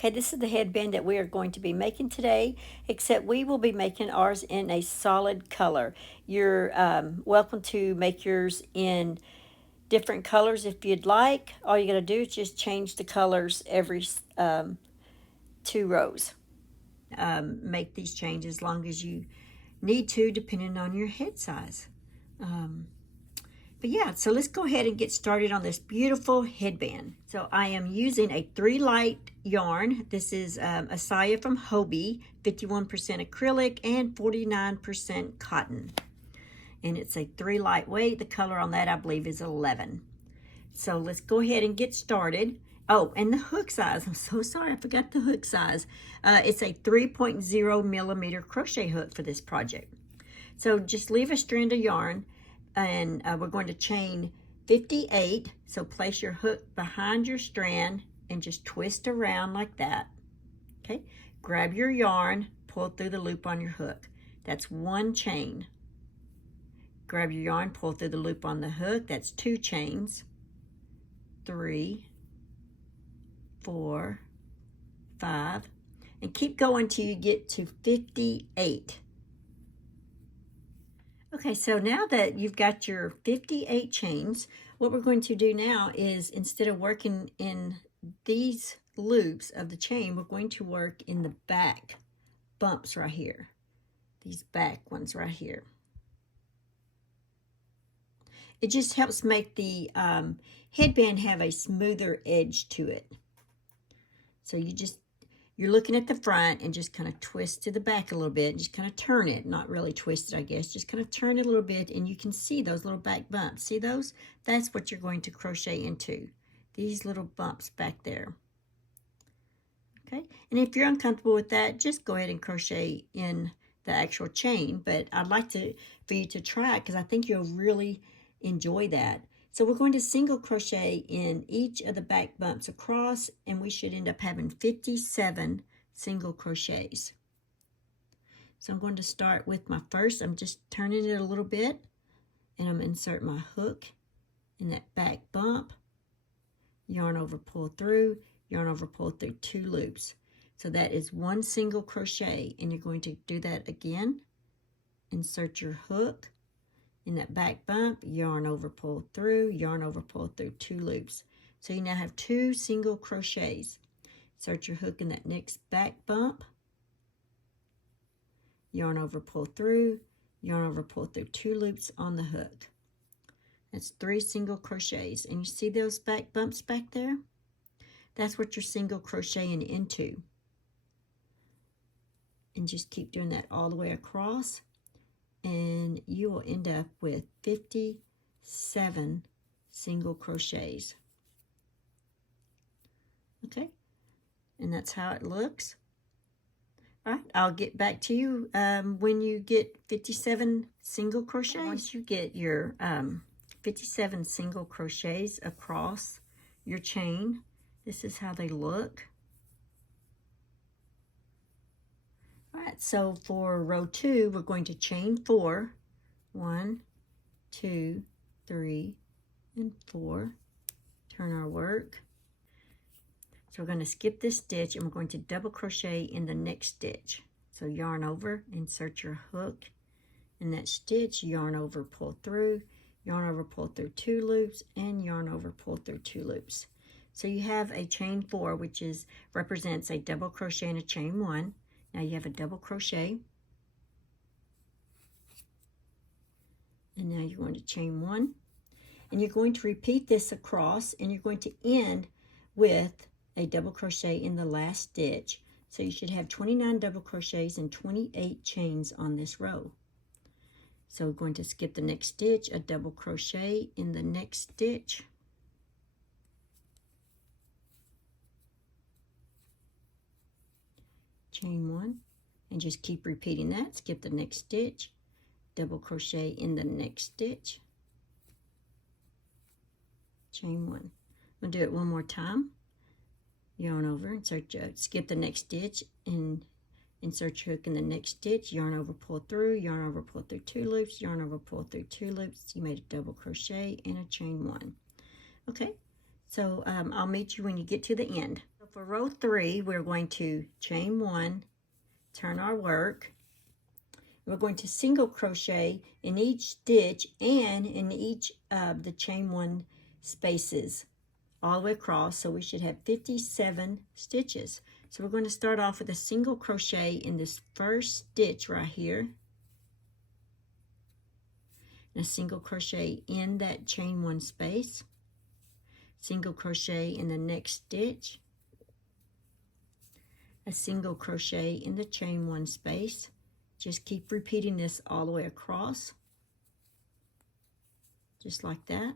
Okay, this is the headband that we are going to be making today, except we will be making ours in a solid color. You're welcome to make yours in different colors if you'd like. All you gotta do is just change the colors every 2 rows. Make these changes as long as you need to, depending on your head size. But yeah, so let's go ahead and get started on this beautiful headband. So I am using a 3 light yarn. This is Asaya from Hobie, 51% acrylic and 49% cotton. And it's a 3 lightweight. The color on that I believe is 11. So let's go ahead and get started. Oh, and the hook size, I'm so sorry, I forgot the hook size. It's a 3.0 millimeter crochet hook for this project. So just leave a strand of yarn, and we're going to chain 58. So place your hook behind your strand and just twist around like that. Okay, grab your yarn, pull through the loop on your hook. That's 1 chain. Grab your yarn, pull through the loop on the hook. That's 2 chains. 3, 4, 5, and keep going till you get to 58. Okay, so now that you've got your 58 chains, what we're going to do now is, instead of working in these loops of the chain, we're going to work in the back bumps right here, these back ones right here. It just helps make the headband have a smoother edge to it. So you're looking at the front and just kind of twist to the back a little bit, just kind of turn it, not really twist it, I guess, just kind of turn it a little bit, and you can see those little back bumps. See those? That's what you're going to crochet into, these little bumps back there. Okay, and if you're uncomfortable with that, just go ahead and crochet in the actual chain, but I'd like for you to try it because I think you'll really enjoy that. So we're going to single crochet in each of the back bumps across, and we should end up having 57 single crochets. So I'm going to start with my first. I'm just turning it a little bit, and I'm going to insert my hook in that back bump, yarn over, pull through, yarn over, pull through 2 loops. So that is 1 single crochet, and you're going to do that again. Insert your hook in that back bump, yarn over, pull through, yarn over, pull through 2 loops. So you now have 2 single crochets. Insert your hook in that next back bump, yarn over, pull through, yarn over, pull through 2 loops on the hook. That's 3 single crochets. And you see those back bumps back there? That's what you're single crocheting into. And just keep doing that all the way across, and you will end up with 57 single crochets. Okay, and that's how it looks. All right, I'll get back to you when you get 57 single crochets. Once you get your 57 single crochets across your chain, this is how they look. All right, so for row 2, we're going to chain 4. 1, 2, 3, and 4. Turn our work. So we're going to skip this stitch, and we're going to double crochet in the next stitch. So yarn over, insert your hook in that stitch, yarn over, pull through, yarn over, pull through 2 loops, and yarn over, pull through 2 loops. So you have a chain 4, which represents a double crochet and a chain 1. Now you have a double crochet, and now you're going to chain 1, and you're going to repeat this across, and you're going to end with a double crochet in the last stitch. So you should have 29 double crochets and 28 chains on this row. So we're going to skip the next stitch, a double crochet in the next stitch, chain 1, and just keep repeating that. Skip the next stitch, double crochet in the next stitch, chain 1. I'm going to do it one more time. Yarn over, skip the next stitch, and insert your hook in the next stitch, yarn over, pull through, yarn over, pull through 2 loops, yarn over, pull through 2 loops. You made a double crochet and a chain 1. Okay, so I'll meet you when you get to the end. For row 3, we're going to chain 1, turn our work. We're going to single crochet in each stitch and in each of the chain 1 spaces all the way across, so we should have 57 stitches. So we're going to start off with a single crochet in this first stitch right here, and a single crochet in that chain 1 space, single crochet in the next stitch, a single crochet in the chain 1 space. Just keep repeating this all the way across, just like that.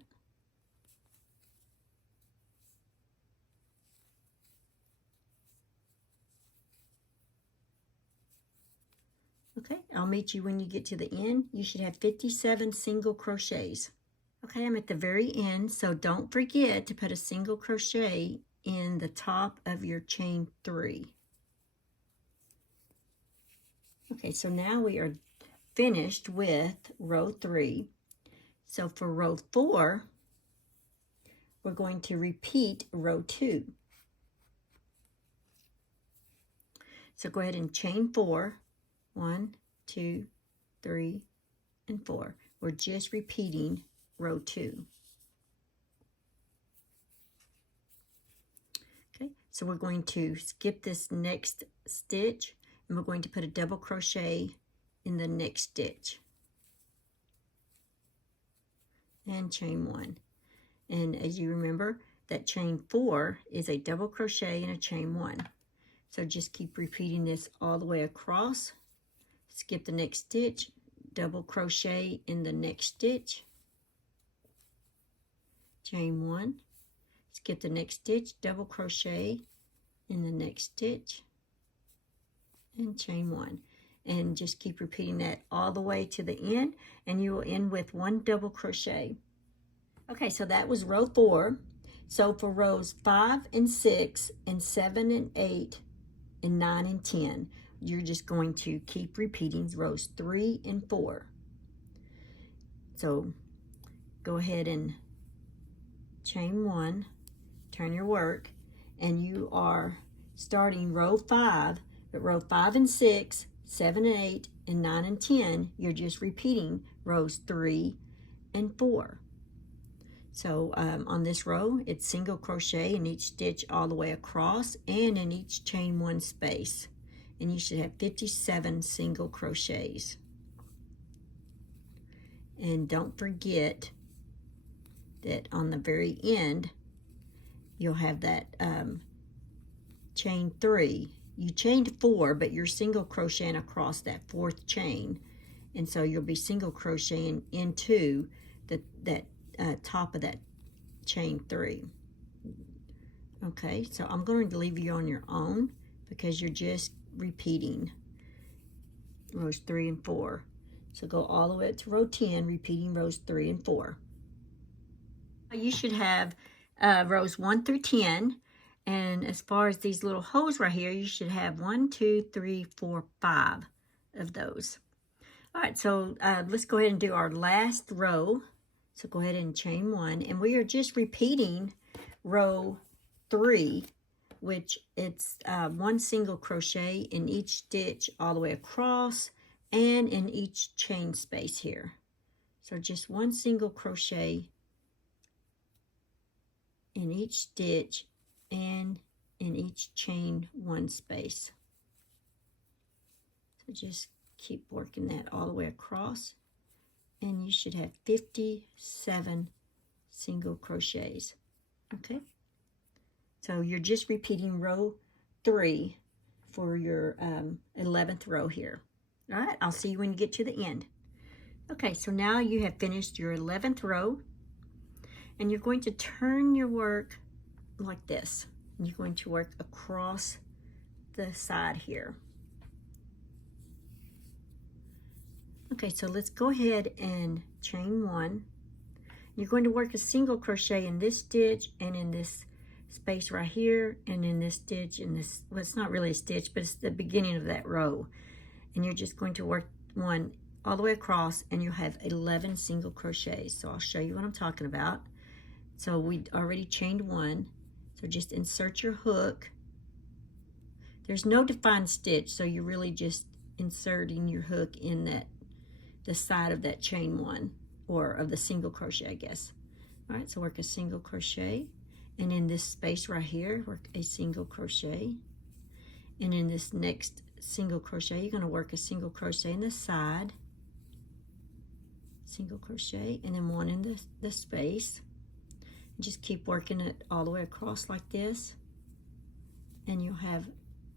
Okay, I'll meet you when you get to the end. You should have 57 single crochets. Okay, I'm at the very end, so don't forget to put a single crochet in the top of your chain 3. Okay, so now we are finished with row 3. So for row 4, we're going to repeat row 2. So go ahead and chain 4. 1, 2, 3, and 4. We're just repeating row 2. Okay, so we're going to skip this next stitch, and we're going to put a double crochet in the next stitch and chain 1. And as you remember, that chain 4 is a double crochet and a chain 1. So just keep repeating this all the way across. Skip the next stitch, double crochet in the next stitch, chain 1, skip the next stitch, double crochet in the next stitch, and chain 1. And just keep repeating that all the way to the end, and you will end with 1 double crochet. Okay, so that was row 4. So for rows 5 and 6 and 7 and 8 and 9 and 10, you're just going to keep repeating rows 3 and 4. So go ahead and chain 1, turn your work, and you are starting row 5, but row 5 and 6, 7 and 8, and 9 and 10, you're just repeating rows 3 and 4. So on this row, it's single crochet in each stitch all the way across and in each chain 1 space. And you should have 57 single crochets. And don't forget that on the very end, you'll have that chain 3. You chained 4, but you're single crocheting across that 4th chain. And so you'll be single crocheting into that top of that chain 3. Okay, so I'm going to leave you on your own because you're just repeating rows 3 and 4. So go all the way up to row 10, repeating rows 3 and 4. You should have rows 1 through 10, and as far as these little holes right here, you should have 1, 2, 3, 4, 5 of those. All right, so let's go ahead and do our last row. So go ahead and chain 1, and we are just repeating row 3, which it's 1 single crochet in each stitch all the way across and in each chain space here. So just 1 single crochet in each stitch and in each chain 1 space. So just keep working that all the way across, and you should have 57 single crochets. Okay, so you're just repeating row 3 for your 11th row here. All right, I'll see you when you get to the end. Okay, so now you have finished your 11th row, and you're going to turn your work like this. And you're going to work across the side here. Okay, so let's go ahead and chain 1. You're going to work a single crochet in this stitch and in this space right here, and in this stitch, in this, well, it's not really a stitch, but it's the beginning of that row. And you're just going to work 1 all the way across, and you'll have 11 single crochets. So I'll show you what I'm talking about. So we already chained 1, so just insert your hook There's no defined stitch, so you're really just inserting your hook in the side of that chain one, or of the single crochet, I guess. All right, so work a single crochet, and in this space right here, work a single crochet, and in this next single crochet, you're going to work a single crochet in the side, single crochet, and then one in the space. Just keep working it all the way across like this, and you'll have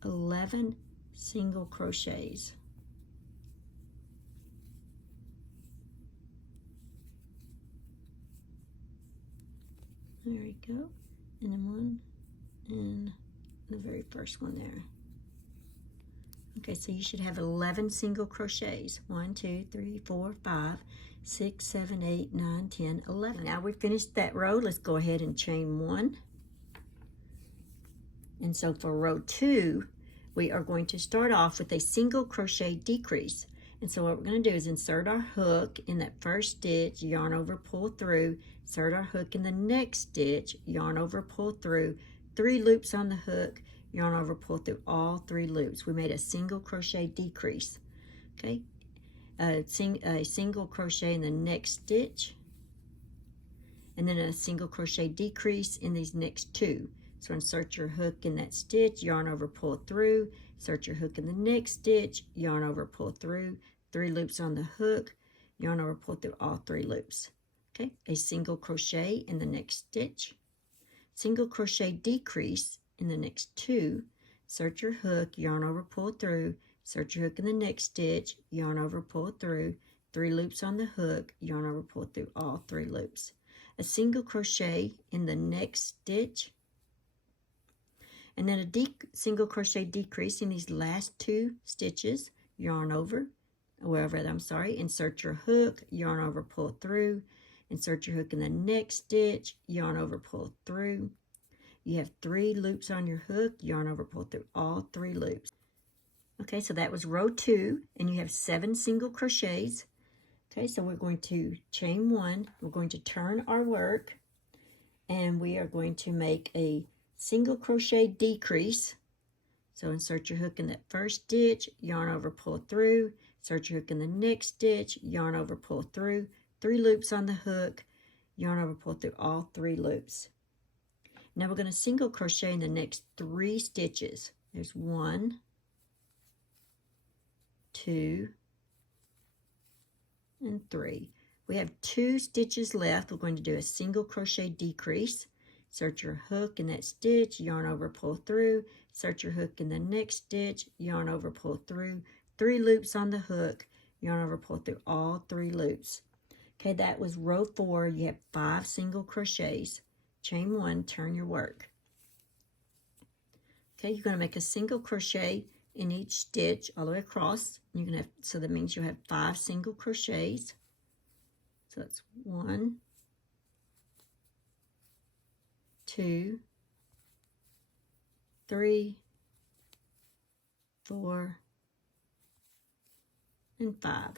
11 single crochets. There we go, and then one, and the very first one there. Okay, so you should have 11 single crochets. 1, 2, 3, 4, 5, 6, 7, 8, 9, 10, 11. Now we finished that row. Let's go ahead and chain one. And so for row 2, we are going to start off with a single crochet decrease. And so what we're going to do is insert our hook in that first stitch, yarn over, pull through, insert our hook in the next stitch, yarn over, pull through, 3 loops on the hook, yarn over, pull through all 3 loops. We made a single crochet decrease. Okay, a single crochet in the next stitch, and then a single crochet decrease in these next 2. So insert your hook in that stitch, yarn over, pull through, insert your hook in the next stitch, yarn over, pull through, 3 loops on the hook, yarn over, pull through all 3 loops. Okay, a single crochet in the next stitch, single crochet decrease in the next 2, insert your hook, yarn over, pull through, insert your hook in the next stitch, yarn over, pull through, 3 loops on the hook, yarn over, pull through all 3 loops. A single crochet in the next stitch, and then a single crochet decrease in these last 2 stitches, yarn over, insert your hook, yarn over, pull through, insert your hook in the next stitch, yarn over, pull through. You have 3 loops on your hook, yarn over, pull through all 3 loops. Okay, so that was row 2, and you have 7 single crochets. Okay, so we're going to chain 1, we're going to turn our work, and we are going to make a single crochet decrease. So insert your hook in that first stitch, yarn over, pull through, insert your hook in the next stitch, yarn over, pull through, 3 loops on the hook, yarn over, pull through all 3 loops. Now we're going to single crochet in the next 3 stitches. There's 1, 2, and 3. We have 2 stitches left. We're going to do a single crochet decrease. Insert your hook in that stitch, yarn over, pull through, insert your hook in the next stitch, yarn over, pull through, 3 loops on the hook, yarn over, pull through all 3 loops. Okay, that was row 4. You have 5 single crochets. Chain 1, turn your work. Okay, you're going to make a single crochet in each stitch all the way across. You're going to have, so that means you'll have 5 single crochets. So that's 1, 2, 3, 4, and 5.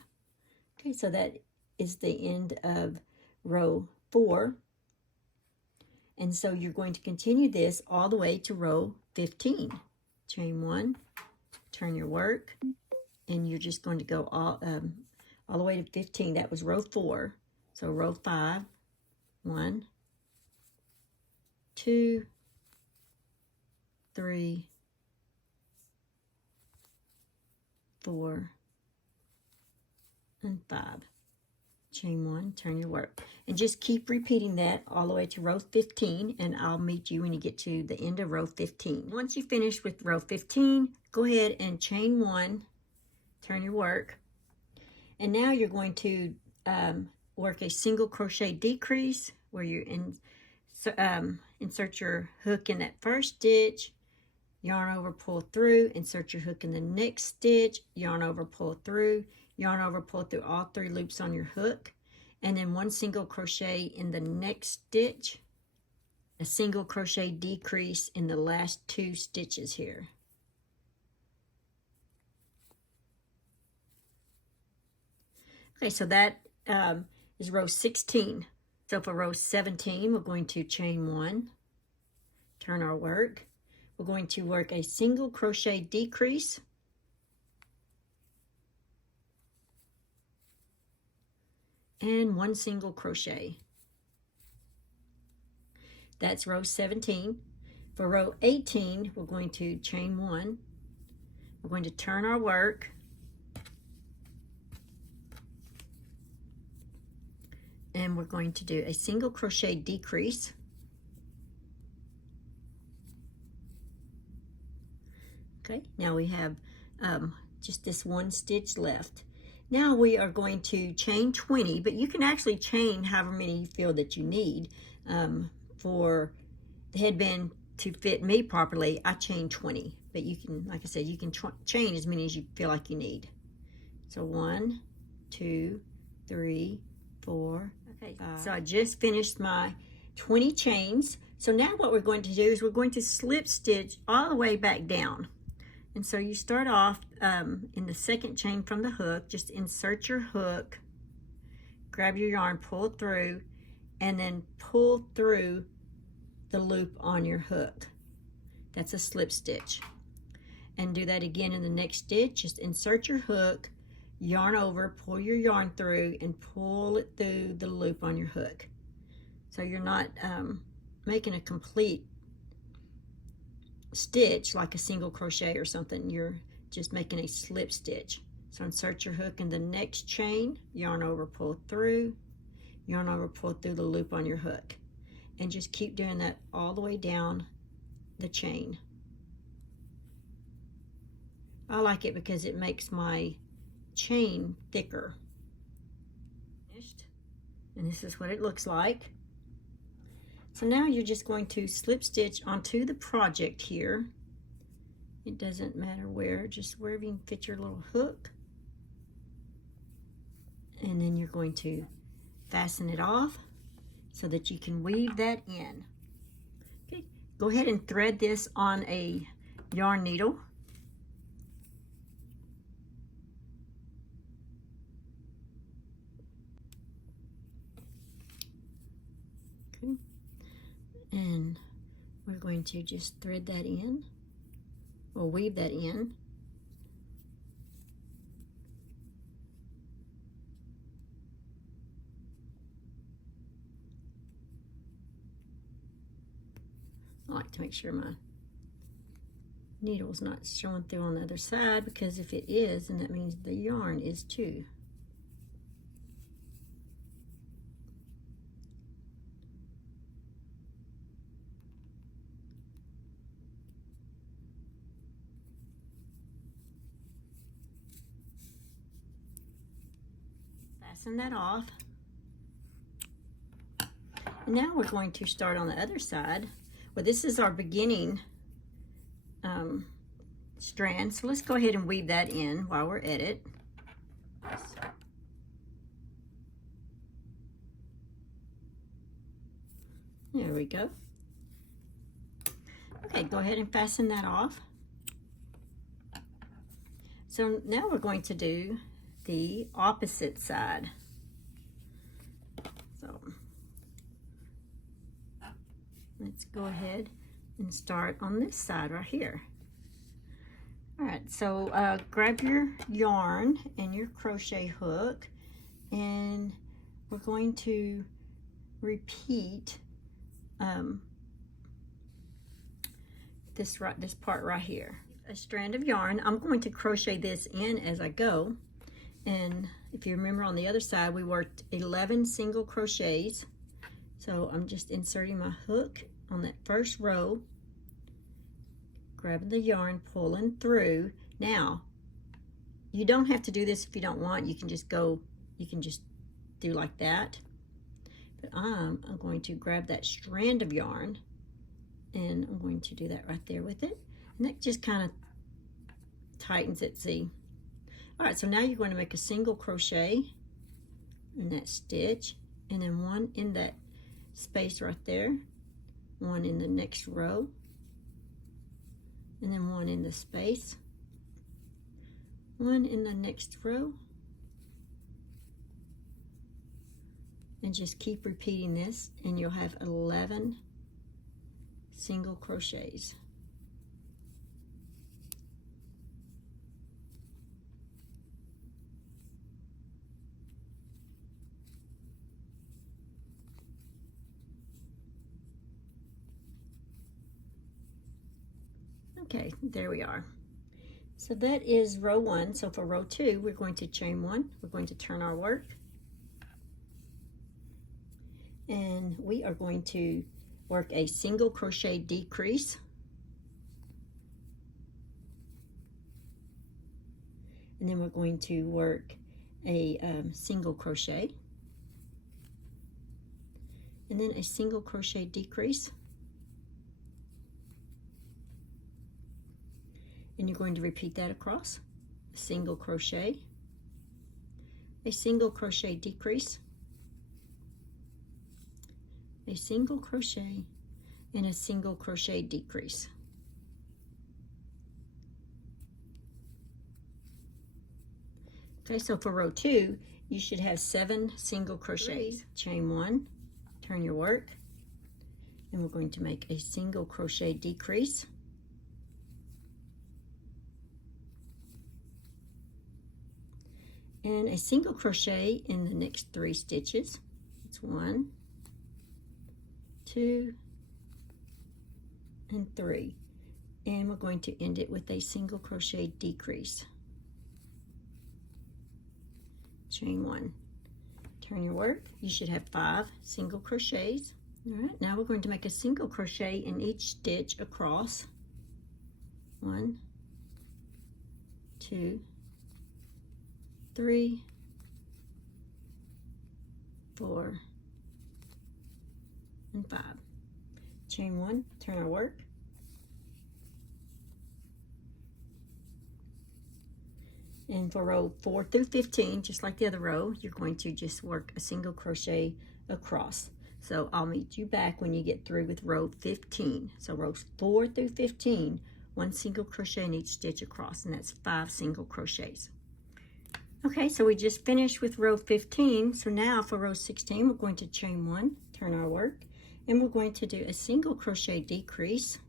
Okay, so that is the end of row 4. And so you're going to continue this all the way to row 15. Chain 1, turn your work, and you're just going to go all the way to 15. That was row 4. So row 5, 1, 2, 3, 4, and 5. Chain 1, turn your work, and just keep repeating that all the way to row 15, and I'll meet you when you get to the end of row 15. Once you finish with row 15, go ahead and chain 1, turn your work, and now you're going to work a single crochet decrease where you insert your hook in that first stitch, yarn over, pull through, insert your hook in the next stitch, yarn over, pull through, yarn over, pull through all 3 loops on your hook, and then 1 single crochet in the next stitch, a single crochet decrease in the last 2 stitches here. Okay, so that is row 16. So for row 17, we're going to chain 1, turn our work. we're going to work a single crochet decrease, and 1 single crochet. That's row 17. For row 18, we're going to chain 1. We're going to turn our work, and we're going to do a single crochet decrease, okay. Now we have just this 1 stitch left. Now we are going to chain 20, but you can actually chain however many you feel that you need. For the headband to fit me properly, I chain 20, but you can, like I said, you can chain as many as you feel like you need. So 1, 2, 3, 4, okay. So I just finished my 20 chains. So now what we're going to do is we're going to slip stitch all the way back down. And so you start off in the second chain from the hook, just insert your hook, grab your yarn, pull it through, and then pull through the loop on your hook. That's a slip stitch. And do that again in the next stitch. Just insert your hook, yarn over, pull your yarn through, and pull it through the loop on your hook. So you're not making a complete stitch like a single crochet or something. You're just making a slip stitch. So insert your hook in the next chain, yarn over, pull through, yarn over, pull through the loop on your hook, and just keep doing that all the way down the chain. I like it because it makes my chain thicker. And this is what it looks like. So now you're just going to slip stitch onto the project here. It doesn't matter where, just wherever you can fit your little hook. And then you're going to fasten it off so that you can weave that in. Okay, go ahead and thread this on a yarn needle. Okay. And we're going to just thread that in, or weave that in. I like to make sure my needle's not showing through on the other side, because if it is, then that means the yarn is too. Fasten that off. Now we're going to start on the other side. Well, this is our beginning strand, so let's go ahead and weave that in while we're at it. There we go. Okay, go ahead and fasten that off. So now we're going to do the opposite side. So let's go ahead and start on this side right here. All right, so grab your yarn and your crochet hook, and we're going to repeat this part right here. A strand of yarn. I'm going to crochet this in as I go, and if you remember on the other side we worked 11 single crochets. So I'm just inserting my hook on that first row, grabbing the yarn, pulling through. Now you don't have to do this if you don't want. You can just go, you can just do like that, but I'm going to grab that strand of yarn, and I'm going to do that right there with it, and that just kind of tightens it, see. All right, so now you're going to make a single crochet in that stitch, and then one in that space right there, one in the next row, and then one in the space, one in the next row, and just keep repeating this, and you'll have 11 single crochets. Okay, there we are. So that is row 1. So for row 2, we're going to chain 1. We're going to turn our work. And we are going to work a single crochet decrease. And then we're going to work a single crochet. And then a single crochet decrease. And you're going to repeat that across. A single crochet, a single crochet decrease, a single crochet, and a single crochet decrease. Okay, so for row 2, you should have 7 single crochets. Chain 1, turn your work, and we're going to make a single crochet decrease. And a single crochet in the next 3 stitches. It's 1, 2, and 3. And we're going to end it with a single crochet decrease. Chain 1. Turn your work. You should have 5 single crochets. All right, now we're going to make a single crochet in each stitch across. 1, 2, 3, 4, and 5. Chain 1, turn our work. And for row 4 through 15, just like the other row, you're going to just work a single crochet across. So I'll meet you back when you get through with row 15. So rows 4 through 15, 1 single crochet in each stitch across, and that's 5 single crochets. Okay, so we just finished with row 15. So now for row 16, we're going to chain 1, turn our work, and we're going to do a single crochet decrease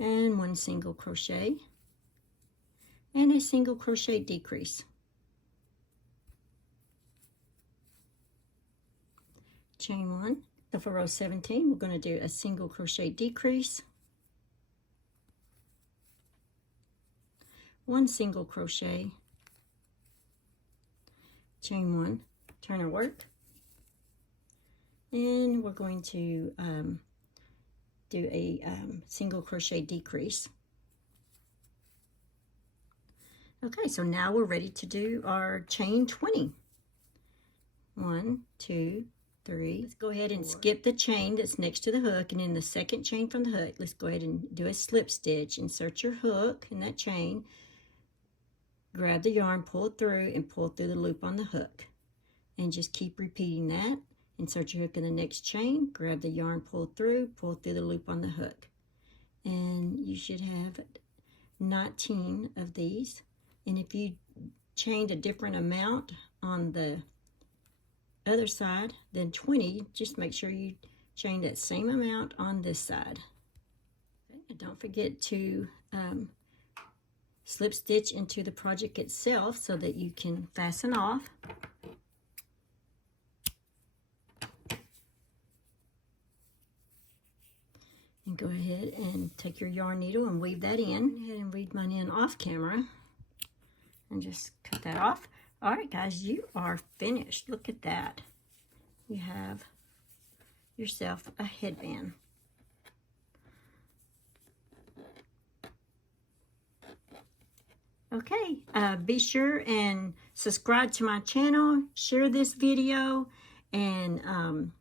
and 1 single crochet and a single crochet decrease. Chain 1. So for row 17, we're going to do a single crochet decrease, 1 single crochet, chain 1, turn our work, and we're going to do a single crochet decrease. Okay, so now we're ready to do our chain 20. 1, 2, 3. Let's go ahead and skip the chain that's next to the hook, and in the second chain from the hook, let's go ahead and do a slip stitch. Insert your hook in that chain, grab the yarn, pull it through, and pull through the loop on the hook. And just keep repeating that. Insert your hook in the next chain, grab the yarn, pull through the loop on the hook. And you should have 19 of these. And if you chained a different amount on the other side than 20, just make sure you chain that same amount on this side. Okay, and don't forget to slip stitch into the project itself so that you can fasten off. And go ahead and take your yarn needle and weave that in. Go ahead and weave mine in off camera and just cut that off. All right, guys, you are finished. Look at that. You have yourself a headband. Okay, be sure and subscribe to my channel, share this video, and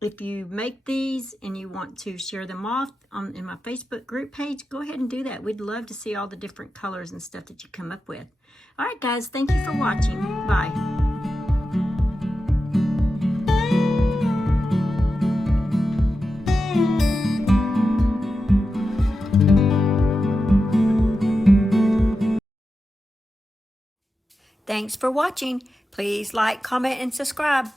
if you make these and you want to share them off in my Facebook group page, go ahead and do that. We'd love to see all the different colors and stuff that you come up with. All right, guys, thank you for watching. Bye. Thanks for watching. Please like, comment, and subscribe.